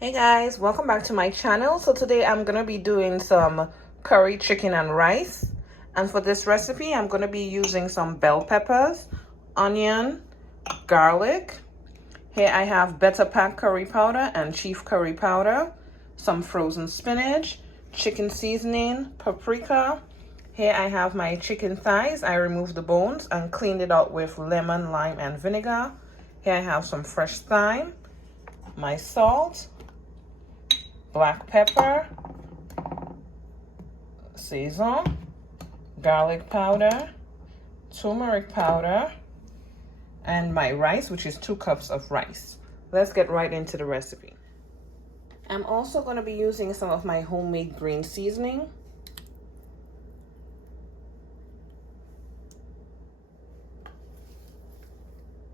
Hey guys, welcome back to my channel. So today I'm gonna be doing some curry chicken and rice, and for this recipe I'm gonna be using some bell peppers, onion, garlic. Here I have betapak curry powder and chief curry powder, some frozen spinach, chicken seasoning, paprika. Here I have my chicken thighs. I removed the bones and cleaned it out with lemon, lime, and vinegar. Here I have some fresh thyme, my salt, black pepper, sazon, garlic powder, turmeric powder, and my rice, which is 2 cups of rice. Let's get right into the recipe. I'm also going to be using some of my homemade green seasoning.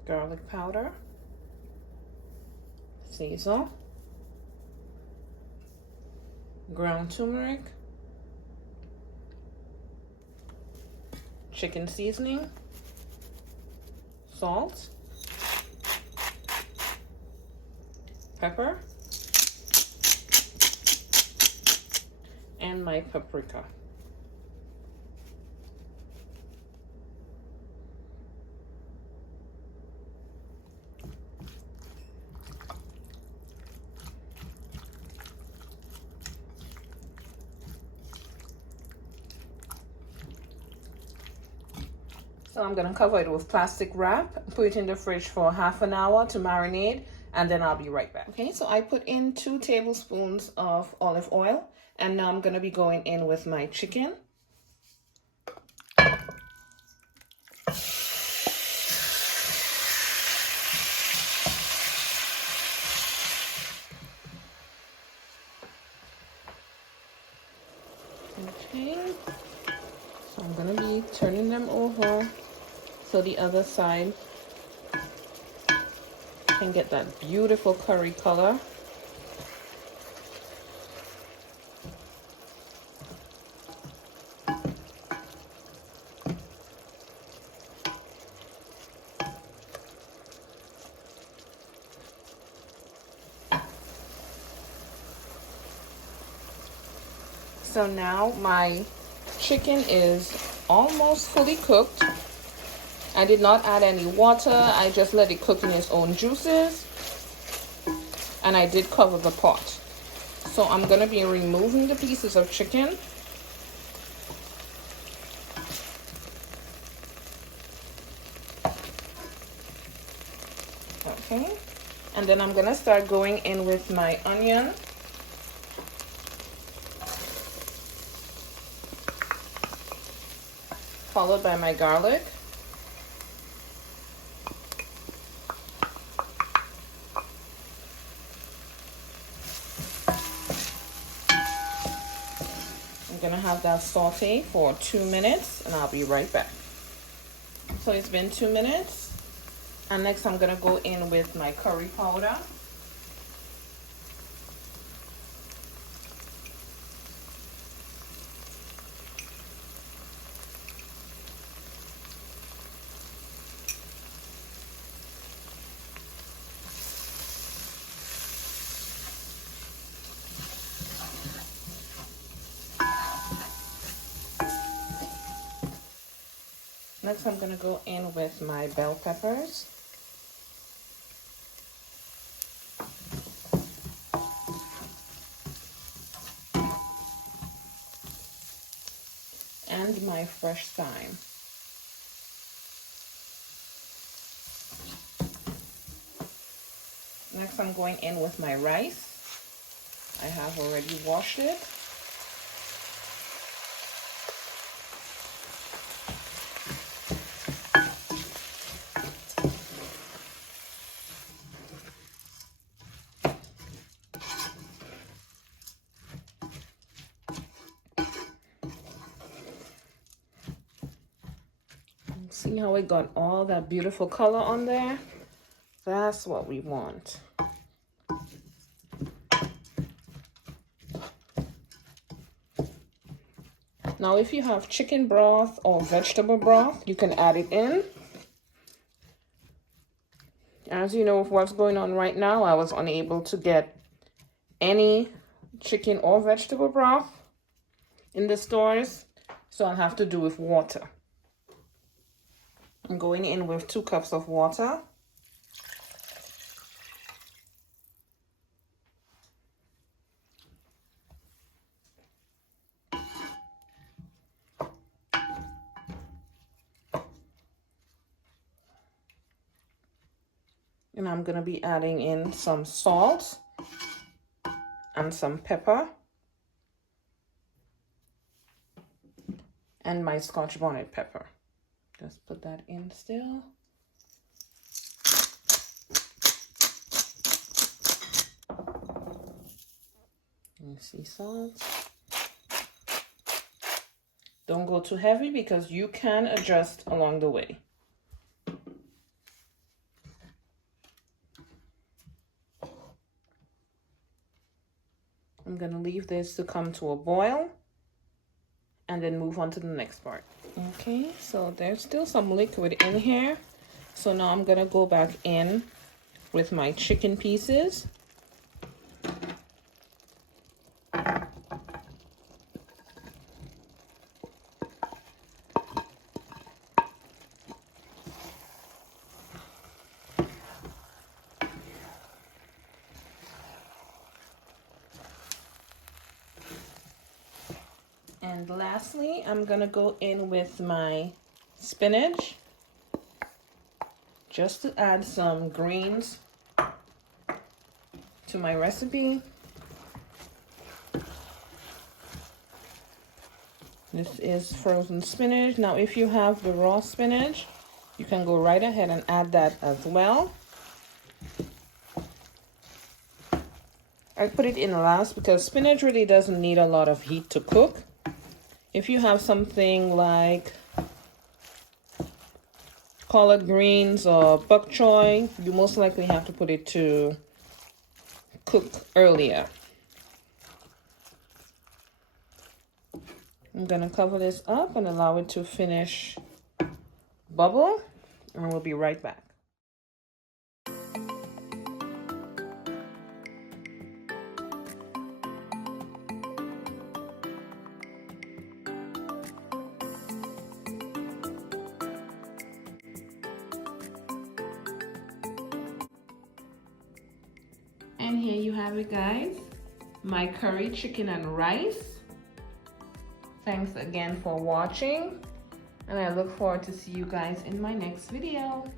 Garlic powder, sazon, ground turmeric, chicken seasoning, salt, pepper, and my paprika. So I'm going to cover it with plastic wrap, put it in the fridge for half an hour to marinate, and then I'll be right back. Okay, so I put in 2 tablespoons of olive oil, and now I'm going to be going in with my chicken. Okay, so I'm going to be turning them over so the other side can get that beautiful curry color. So now my chicken is almost fully cooked. I did not add any water. I just let it cook in its own juices. And I did cover the pot. So I'm going to be removing the pieces of chicken. Okay. And then I'm going to start going in with my onion. Followed by my garlic. I'm gonna have that saute for 2 minutes and I'll be right back. So it's been 2 minutes, and next I'm gonna go in with my curry powder. Next, I'm going to go in with my bell peppers. And my fresh thyme. Next, I'm going in with my rice. I have already washed it. See how it got all that beautiful color on there? That's what we want. Now, if you have chicken broth or vegetable broth, you can add it in. As you know, with what's going on right now, I was unable to get any chicken or vegetable broth in the stores, so I'll have to do with water. I'm going in with 2 cups of water. And I'm going to be adding in some salt and some pepper and my Scotch bonnet pepper. Just put that in still. You see salt. Don't go too heavy because you can adjust along the way. I'm going to leave this to come to a boil and then move on to the next part. Okay, so there's still some liquid in here. So now I'm going to go back in with my chicken pieces. And lastly, I'm gonna go in with my spinach just to add some greens to my recipe. This is frozen spinach. Now, if you have the raw spinach, you can go right ahead and add that as well. I put it in last because spinach really doesn't need a lot of heat to cook. If you have something like collard greens or bok choy, you most likely have to put it to cook earlier. I'm gonna cover this up and allow it to finish bubble, and we'll be right back. And here you have it, guys, my curry chicken and rice. Thanks again for watching, and I look forward to see you guys in my next video.